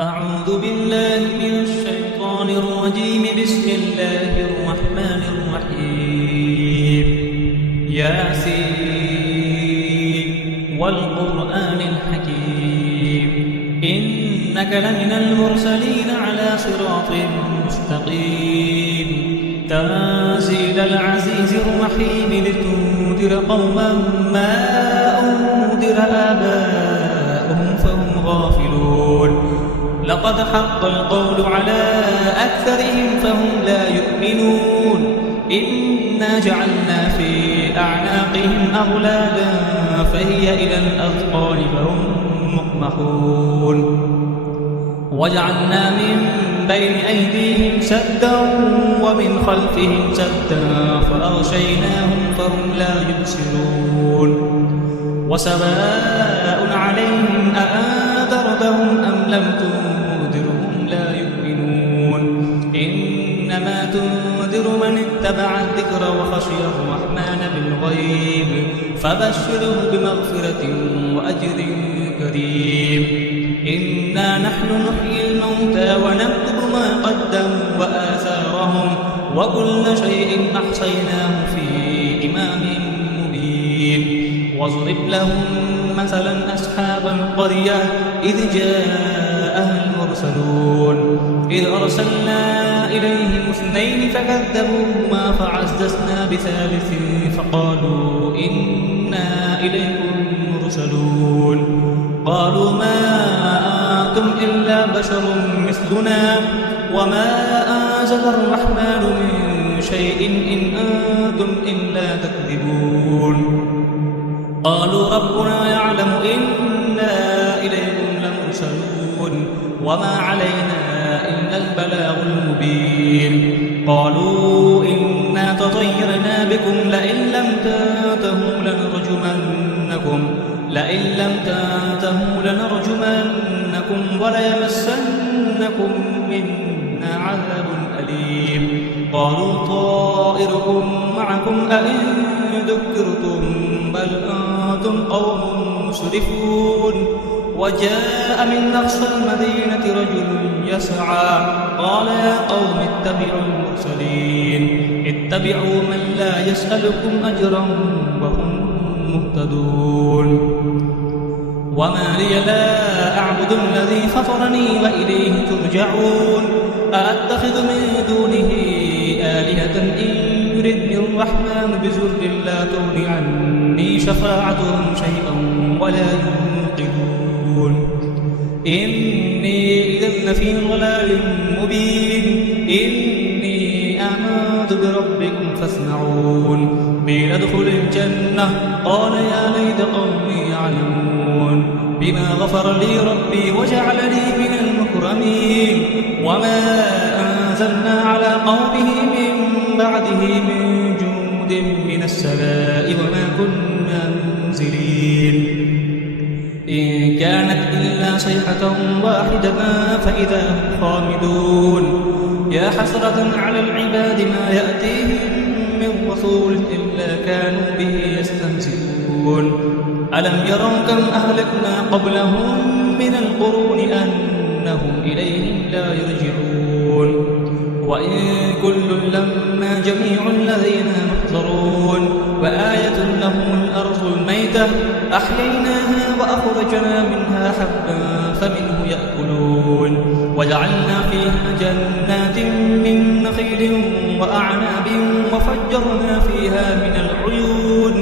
أعوذ بالله من الشيطان الرجيم. بسم الله الرحمن الرحيم. ياسين والقرآن الحكيم إنك لمن المرسلين على صراط مستقيم تنزيل العزيز الرحيم لتنذر قوما ما أنذر آباؤهم فهم غافلون. لقد حق القول على أكثرهم فهم لا يؤمنون. إنا جعلنا في أعناقهم أغلالا فهي إلى الأذقان فهم مقمحون. وجعلنا من بين أيديهم سدا ومن خلفهم سدا فأغشيناهم فهم لا يبصرون. وسواء عليهم أأنذرتهم أم لم تنذرهم لا يؤمنون. إنما تنذر من اتبع الذكر وخشي الرحمن بالغيب فبشره بمغفرة وأجر كريم. إنا نحن نحيي الموتى ونكتب ما قدموا وآثارهم وكل شيء أحصيناه في إمام مبين. واضرب لهم مثلا أصحاب القرية إذ جاءها المرسلون إذ أرسلنا إليهم اثنين فكذبوهما فعززنا بثالث فقالوا إنا إليكم مرسلون. قالوا ما أنتم إلا بشر مثلنا وما أنزل الرحمن من شيء إن أنتم إلا تكذبون. قالوا ربنا يعلم إنا إليكم لمرسلون وما علينا إلا البلاغ المبين. قالوا إنا تطيرنا بكم لئن لم تنتهوا لنرجمنكم وليمسنكم منا عذاب أليم. قالوا طائركم معكم أئن ذكرتم بل أنتم قوم مسرفون. وجاء من أقصى المدينة رجل يسعى قال يا قوم اتبعوا المرسلين اتبعوا من لا يسألكم أجرا وهم مهتدون. وما لي لا أعبد الذي فطرني وإليه ترجعون. أأتخذ من دونه آلهة إن يردني الرحمن بضر لا تغن عني شفاعتهم شيئا ولا ينقذون. إني إذا لفي ضلال مبين. إني آمنت بربكم فاسمعون. قيل ادخل الجنة قال يا ليت قومي يعلمون بما غفر لي ربي وجعلني من المكرمين. وما أنزلنا على قومه من بعده من جند من السماء وما كنا منزلين. إن كانت إلا صيحة واحدة فإذا هم خامدون. يا حسرة على العباد ما يأتيهم من رسول إلا كانوا به يستهزئون. ألم يروا كم أهلكنا قبلهم من القرون أنهم إليهم لا يرجعون. وإن كل لما جميع لدينا محضرون. وآية لهم الأرض الميتة أحييناها وأخرجنا منها حبا فمنه يأكلون. وجعلنا فيها جنات من نخيل وأعناب وفجرنا فيها من العيون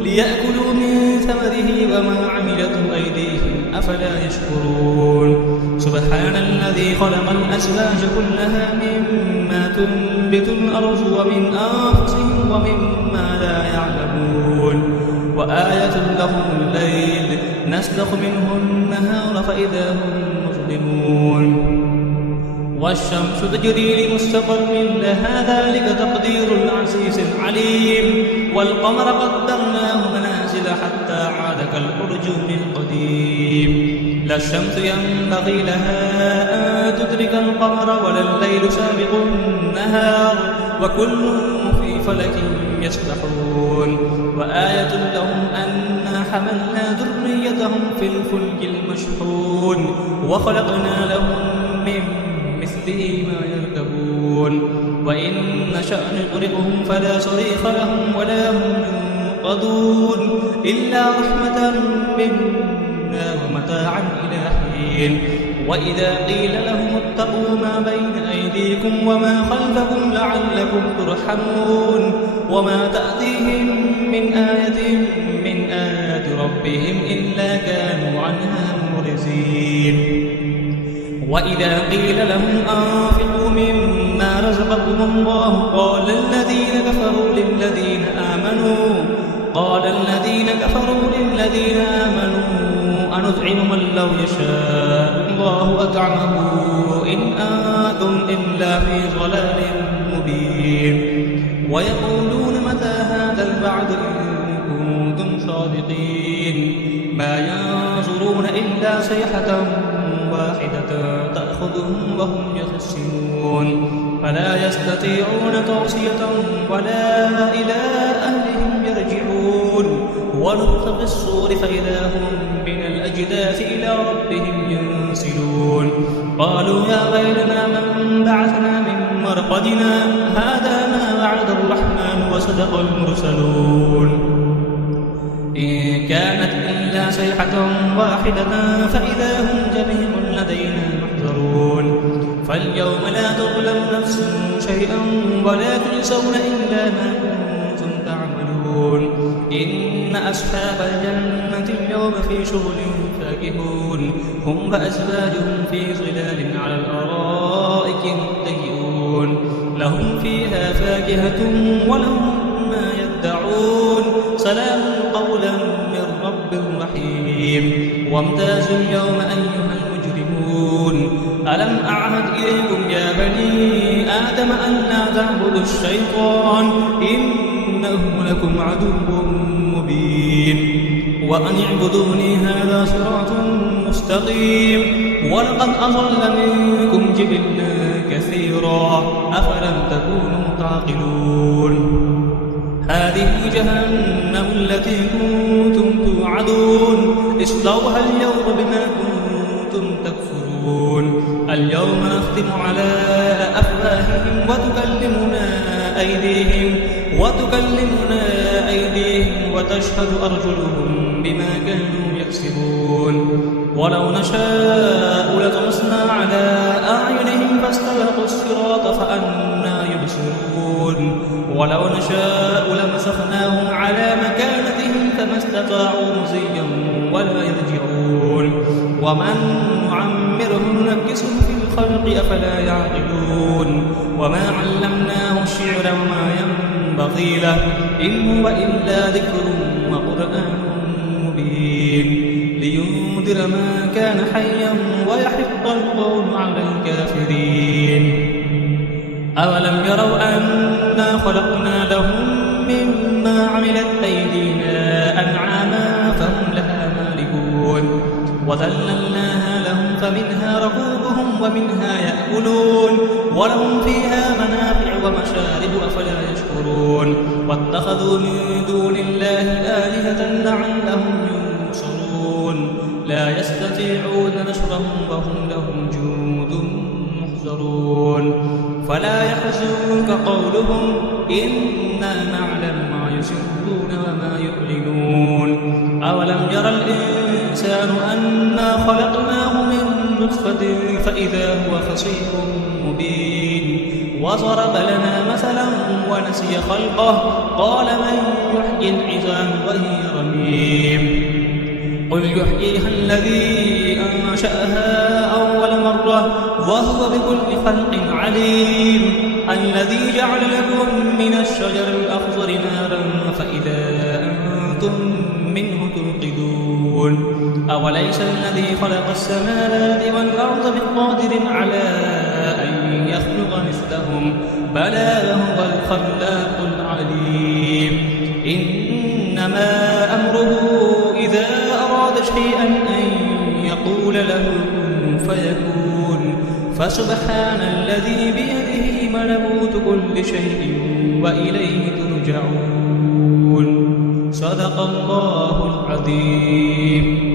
ليأكلوا من ثمره وما عملته أيديهم أفلا يشكرون. سبحان الذي خلق الأزواج كلها مما تنبت الأرض ومن أنفسهم ومما لا يعلمون. وآية لهم الليل نسلخ منه النهار فإذا هم مظلمون. والشمس تجري لمستقر لها ذلك تقدير العزيز العليم. والقمر قدرناه منازل حتى عاد كالأرجون القديم. لا الشمس ينبغي لها أن تدرك القمر ولا الليل سابق النهار وكل في فلك يسبحون. وآية لهم أنا حملنا ذريتهم في الفلك المشحون وخلقنا لهم به ما يركبون وإن نشأ نغرقهم فلا صريخ لهم ولا هم ينقذون إلا رحمة منا ومتاعا إلى حين وإذا قيل لهم اتقوا ما بين أيديكم وما خلفكم لعلكم ترحمون وما تأتيهم من آية من آيات ربهم إلا كانوا عنها معرضين وإذا قيل لهم أنفقوا مما رزقكم الله قال الذين كفروا للذين آمنوا أنطعم من لو يشاء الله أطعمه إن أنتم إلا في ضلال مبين ويقولون متى هذا الوعد إن كنتم صادقين ما ينظرون إلا صيحة واحدة تأخذهم وهم يخصمون فلا يستطيعون توصية ولا إلى أهلهم يرجعون ونفخ في الصور فإذا هم من الأجداث إلى ربهم ينسلون قالوا يا ويلنا من بعثنا من مرقدنا هذا ما وعد الرحمن وصدق المرسلون إن كانت إلا صيحة واحدة فإذا هم جميع لدينا محضرون فاليوم لا تظلم نفس شيئا ولا تجزون إلا ما كنتم تعملون إن أصحاب الجنة اليوم في شغل فاكهون هم وأزواجهم في ظلال على الأرائك متكئون لهم فيها فاكهة ولهم ما يدعون سلام قولا من رب رحيم وامتازوا اليوم أيها المجرمون ألم أعهد إليكم يا بني آدم أن لا تعبدوا الشيطان إنه لكم عدو مبين وأن اعبدوني هذا صراط مستقيم ولقد أضل منكم جبلا كثيرا أفلم تكونوا تعقلون هذه جهنم التي كنتم توعدون اصلوها اليوم بما كنتم تكفرون اليوم نختم على أفواههم وتكلمنا أيديهم وتشهد أرجلهم بما كانوا يكسبون ولو نشاء لطمسنا على أعينهم فاستبقوا الصراط فأنى يبصرون ولو نشاء لمسخناهم على مكانتهم فما استطاعوا مزيا ولا يرجعون ومن نعمره ننكسه في الخلق أفلا يعقلون وما علمناه الشعر وما ينبغي له إن هو إلا ذكر وقرآن مبين لينذر ما كان حيا ويحق القول على الكافرين أولم يروا أنا خلقنا لهم مما عملت أيدينا أنعاما فهم لها مالكون وذللناها لهم فمنها ركوبهم ومنها يأكلون ولهم فيها منافع ومشارب أفلا يشكرون واتخذوا من دون الله آلهة لعلهم ينصرون لا يستطيعون نصرهم وهم لهم جند محضرون فلا يحزنك قولهم إنا نعلم ما يسرون وما يعلنون أولم يرى الإنسان أنا خلقناه من نطفة فإذا هو خصيم مبين وضرب لنا مثلا ونسي خلقه قال من يحيي العظام وهي رميم قل يحييها الذي أنشأها أول مرة وهو بكل خلق عليم الذي جعل لكم من الشجر الأخضر نارا فإذا أنتم منه توقدون أوليس الذي خلق السماوات والأرض بقادر على أن يخلق مثلهم بلى هو الخلاق العليم إنما أمره إذا أراد شيئا أن يقول له كن فيكون فسبحان الذي بيده ملكوت كل شيء وإليه ترجعون صدق الله العظيم